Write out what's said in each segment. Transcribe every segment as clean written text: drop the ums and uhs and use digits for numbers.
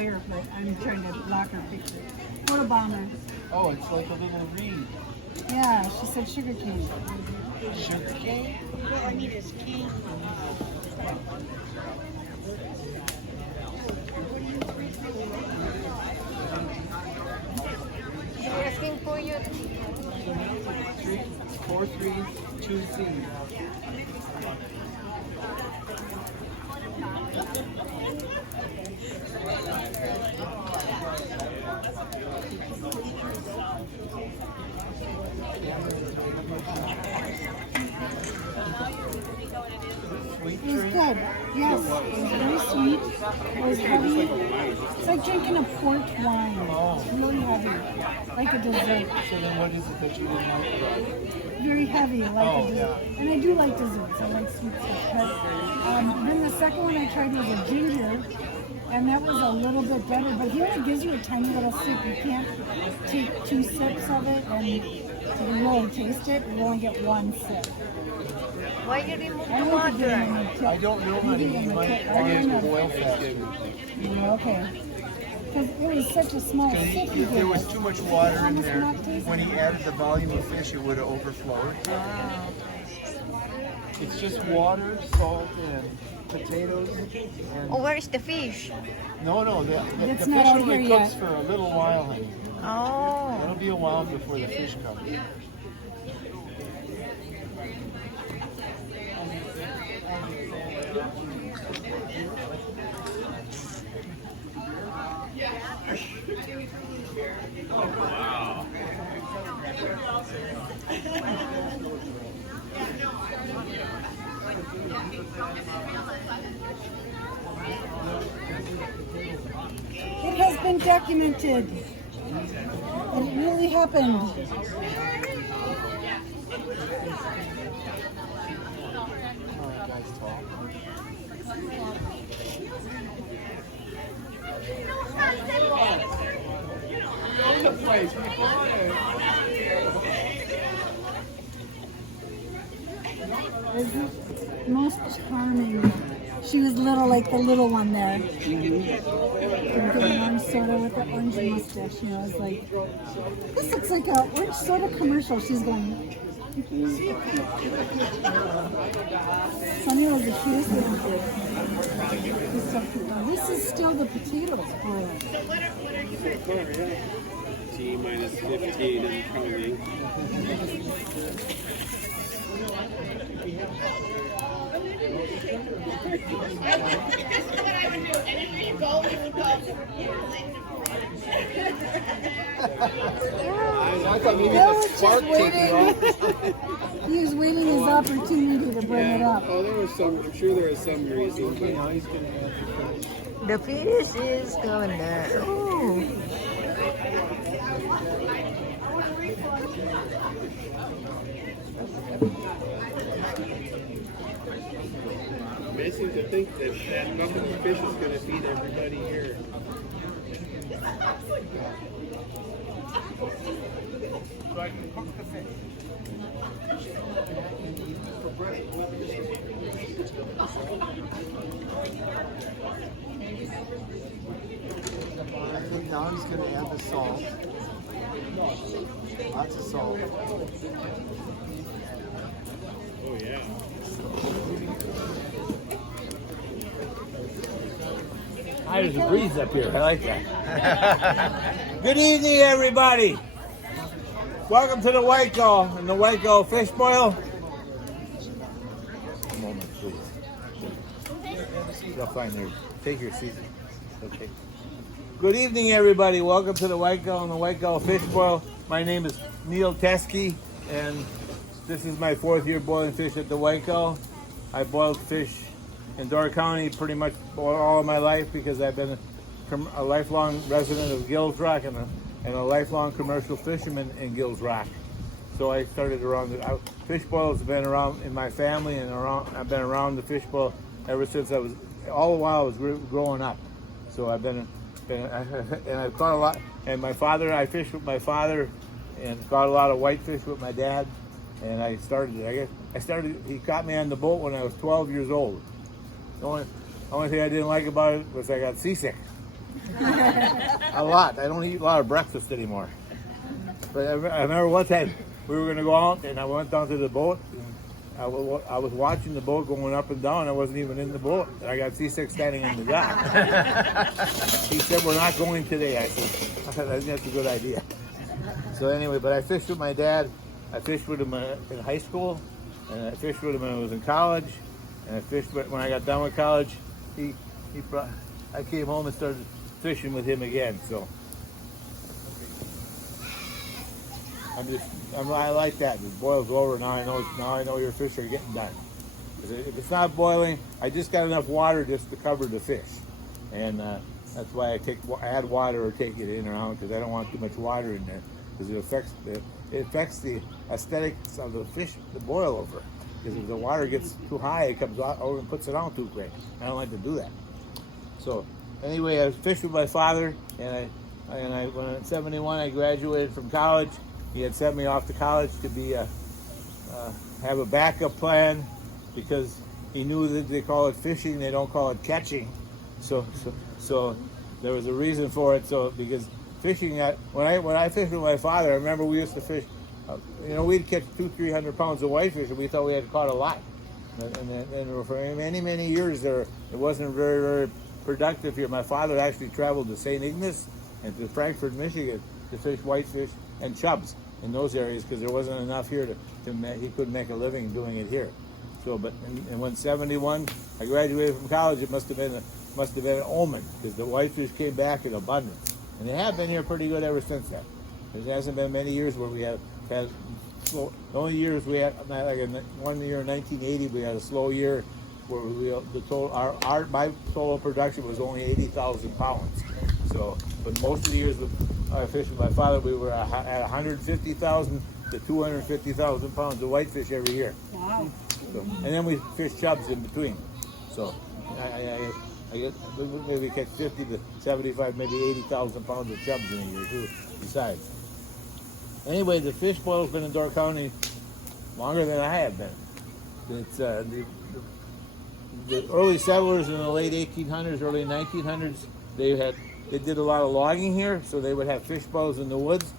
fire, but I'm trying to block her picture. Photo bomber. Oh, it's like a little reed. Yeah, she said sugar cane. Sugar cane? What I need is cane. We're asking for you. 4 3s, 2 C's. It was good. Yes, it was very sweet. It was heavy. It's like drinking a port wine. It's really heavy, like a dessert. So then what is it that you didn't like about it? Very heavy, like Oh, a dessert. And I do like desserts. I like sweet stuff. But then the second one I tried was a ginger, and that was a little bit better. But he only gives you a tiny little sip. You can't take 2 sips of it and really taste it. You only get 1 sip. Why you remove I the want to get water? him a tip. I don't know, honey. You might get boil fast. Okay. Because it was such a small sip. he If gave there was us. too much water in Almost there, not tasty. when he added the volume of fish, it would have overflowed. It's just water, salt, and potatoes. And Oh, where is the fish? no, the It's fish not out only here cooks yet. for a little while, honey. Oh. It'll be a while before the fish comes. It has been documented. It really happened. Oh, that guy's tall. Isn't most charming. She was little, like the little one there. The orange soda with the orange mustache. You know, it's like, this looks like an orange soda commercial. She's going. Sunny was the cutest little kid. This is still the potatoes boiling. T minus 15 and counting. This is what I would do. Anywhere you go, you would go. I thought maybe That the was just spark took you waiting. off. He was waiting his opportunity to bring it up. Oh, there was some. I'm sure there was some reason. Okay, now he's going to answer first. The fish is going there. Ooh. Amazing to think that that bucket of fish is going to feed everybody here. So I can cook the fish. For breakfast. I think now he's going to add the salt. Lots of salt. Oh, yeah. Hi, there's a breeze up here. I like that. Good evening, everybody. Welcome to the Waco and the Waco Fish Boil. A moment, please. You'll find there. Take your seat. Okay. Good evening, everybody. Welcome to the Waco and the Waco Fish Boil. My name is Neil Teskey, and this is my 4th year boiling fish at the Waco. I boiled fish in Door County pretty much all of my life because I've been a lifelong resident of Gills Rock and a lifelong commercial fisherman in Gills Rock. So I started around fish boils have been around in my family, and I've been around the fish boil ever since all the while I was growing up. So I've been and I've caught a lot. And I fished with my father and caught a lot of whitefish with my dad. And I started. He caught me on the boat when I was 12 years old. The only thing I didn't like about it was I got seasick. A lot. I don't eat a lot of breakfast anymore. But I remember one time we were going to go out, and I went down to the boat. I was watching the boat going up and down. I wasn't even in the boat. I got seasick standing in the dock. He said, "We're not going today." I said, "I think that's a good idea." So anyway, but I fished with my dad. I fished with him in high school, and I fished with him when I was in college, and I fished when I got done with college. I came home and started fishing with him again. So I like that. It boils over. Now I know your fish are getting done. If it's not boiling, I just got enough water just to cover the fish, and that's why I add water or take it in or out, because I don't want too much water in there, because it affects the aesthetics of the fish to boil over. Because if the water gets too high, it comes out over and puts it out too quick. I don't like to do that. So anyway, I fished with my father, and when in '71 I graduated from college. He had sent me off to college to have a backup plan, because he knew that they call it fishing, they don't call it catching. So there was a reason for it. So because fishing when I fished with my father, I remember we used to fish. We'd catch 200-300 pounds of whitefish, and we thought we had caught a lot. And for many years there, it wasn't very productive here. My father actually traveled to St. Ignace and to Frankfort, Michigan, to fish whitefish and chubs in those areas, because there wasn't enough here he couldn't make a living doing it here. So, but when '71 I graduated from college, it must have been an omen, because the whitefish came back in abundance, and they have been here pretty good ever since then. There hasn't been many years where we have had slow. The only years we had, like one year in 1980, we had a slow year where my total production was only 80,000 pounds. So, but most of the years I fished with my father, we were at 150,000 to 250,000 pounds of whitefish every year. Wow. So, and then we fish chubs in between. So I guess maybe catch 50 to 75, maybe 80,000 pounds of chubs in a year too, besides. Anyway, the fish boil's been in Door County longer than I have been. It's the early settlers in the late 1800s, early 1900s, they did a lot of logging here, so they would have fish boils in the woods,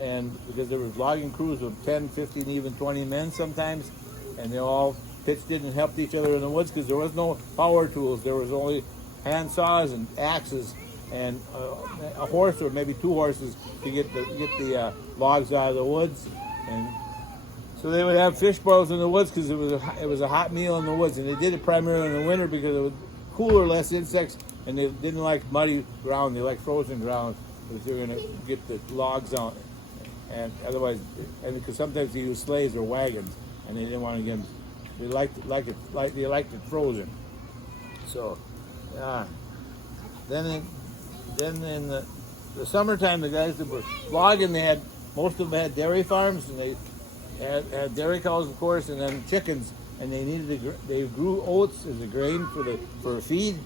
and because there was logging crews of 10, 15, even 20 men sometimes, and they all pitched in and helped each other in the woods, because there was no power tools. There was only hand saws and axes and a horse or maybe two horses to get the logs out of the woods. And so they would have fish boils in the woods, because it was a hot meal in the woods, and they did it primarily in the winter because it was cooler, less insects, and they didn't like muddy ground. They liked frozen ground, because they were going to get the logs out, and otherwise, and because sometimes they used sleighs or wagons, and they didn't want to get them. They liked it frozen. So, then in the summertime, the guys that were logging, most of them had dairy farms, and they had dairy cows, of course, and then chickens, and they grew oats as a grain for a feed.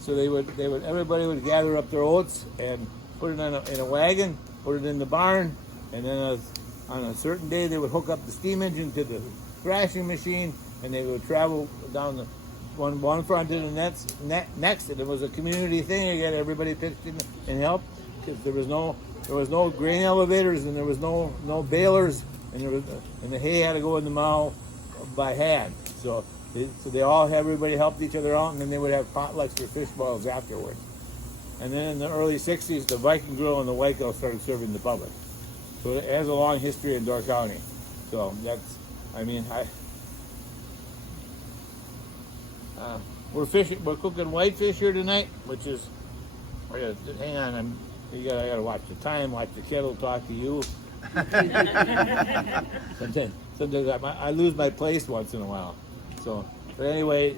So everybody would gather up their oats and put it in a wagon, put it in the barn, and then on a certain day they would hook up the steam engine to the thrashing machine, and they would travel down the one front to the next. And it was a community thing again. Everybody pitched in and helped, because there was no grain elevators, and there was no balers, and the hay had to go in the mow by hand. So everybody helped each other out, and then they would have potlucks for fish boils afterwards. And then in the early '60s, the Viking Grill and the Waco started serving the public. So it has a long history in Door County. So we're cooking whitefish here tonight, which is, hang on, I gotta watch the time, watch the kettle, talk to you. Sometimes I lose my place once in a while. So, but anyway,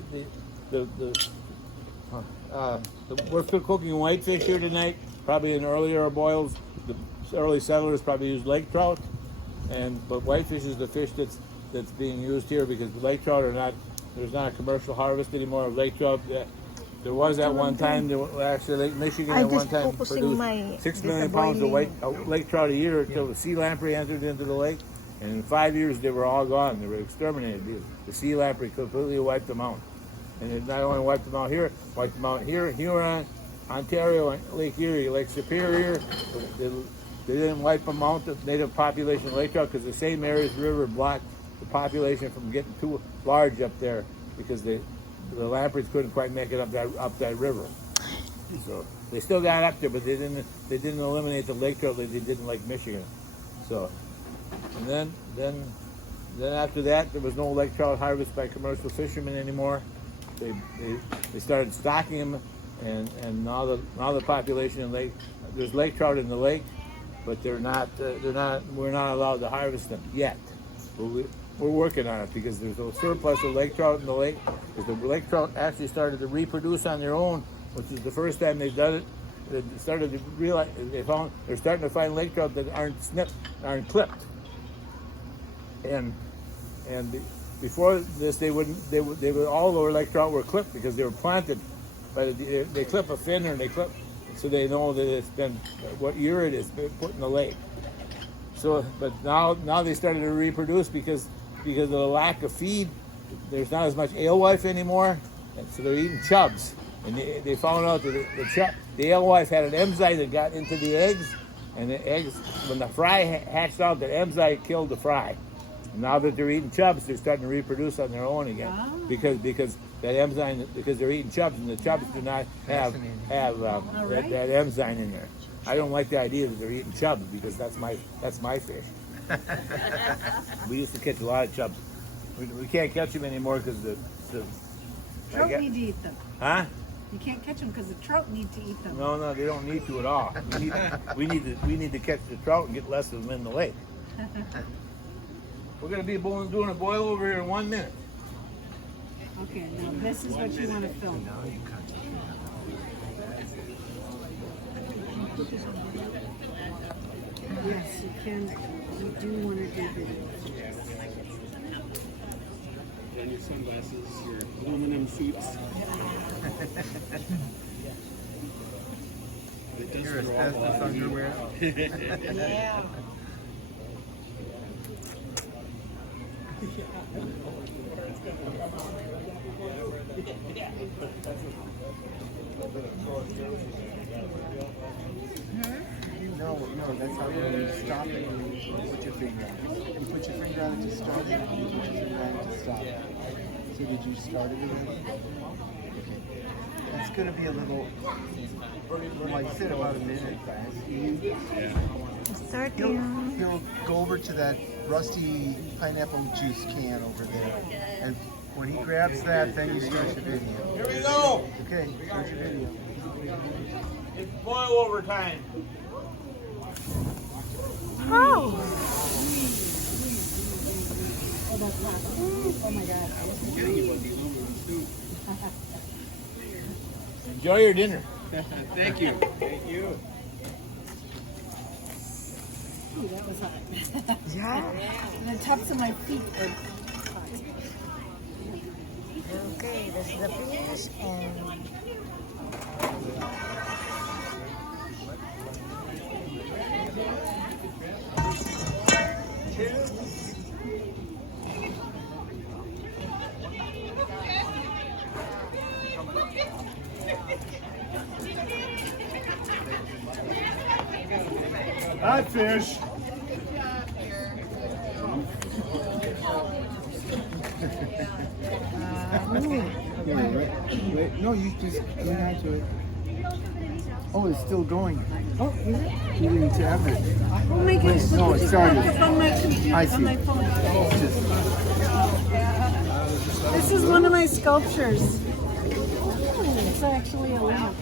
we're cooking whitefish here tonight. Probably in earlier boils, the early settlers probably used lake trout, but whitefish is the fish that's being used here, because lake trout there's not a commercial harvest anymore of lake trout. There was at one time, actually Lake Michigan at one time produced 6 million pounds of lake trout a year until the sea lamprey entered into the lake. And in 5 years, they were all gone. They were exterminated. The sea lamprey completely wiped them out. And it not only wiped them out here, wiped them out here, Huron, Ontario and Lake Erie, Lake Superior. They didn't wipe them out, the native population of Lake Trout, because the St. Mary's River blocked the population from getting too large up there because the lampreys couldn't quite make it up that river. So they still got up there, but they didn't eliminate the lake trout like they did in Lake Michigan. So, and then after that, there was no lake trout harvest by commercial fishermen anymore. They started stocking them, and now the population in there's lake trout in the lake, but we're not allowed to harvest them yet. But we're working on it because there's a surplus of lake trout in the lake. Because the lake trout actually started to reproduce on their own, which is the first time they've done it. They started to realize they're starting to find lake trout that aren't clipped. And before this, all the lake trout were clipped because they were planted. But they clip a fin and they clip, so they know that it's been what year it is put in the lake. So, but now they started to reproduce because of the lack of feed. There's not as much alewife anymore, and so they're eating chubs. And they found out that the alewife had an enzyme that got into the eggs, and the eggs, when the fry hatched out, the enzyme killed the fry. And now that they're eating chubs, they're starting to reproduce on their own again. Wow. Because that enzyme, because they're eating chubs, and the chubs do not have that enzyme in there. I don't like the idea that they're eating chubs because that's my fish. We used to catch a lot of chubs. We can't catch them anymore because the Trout need to eat them. Huh? You can't catch them because the trout need to eat them. No, they don't need to at all. We need to catch the trout and get less of them in the lake. We're gonna be doing a boil over here in 1 minute. Okay, now this is what you want to film. Yes, you can. You do want to do video. And your sunglasses, your aluminum suits. Your asbestos underwear. Yeah. No, that's how you stop it. You put your finger on it. You put your finger on it to start it, and you put your finger on it to stop it. So did you start it already? Okay. It's going to be a little, like I said, about a minute, guys. He'll go over to that rusty pineapple juice can over there. And when he grabs that, then you start your video. Here we go. Okay, start your video. It's boil over time. Oh, that's hot. Oh my God. Enjoy your dinner. Thank you. Thank you. Ooh, that was hot. Yeah. And the tops of my feet are hot. Okay, this is the fish and Hi, fish. Wait, no, you just went on to it. Oh, it's still going. Oh, is it? You didn't tap it. Oh my gosh. No, it started. On my computer, I see. on my phone. It's just, This is one of my sculptures. It's actually a lamp.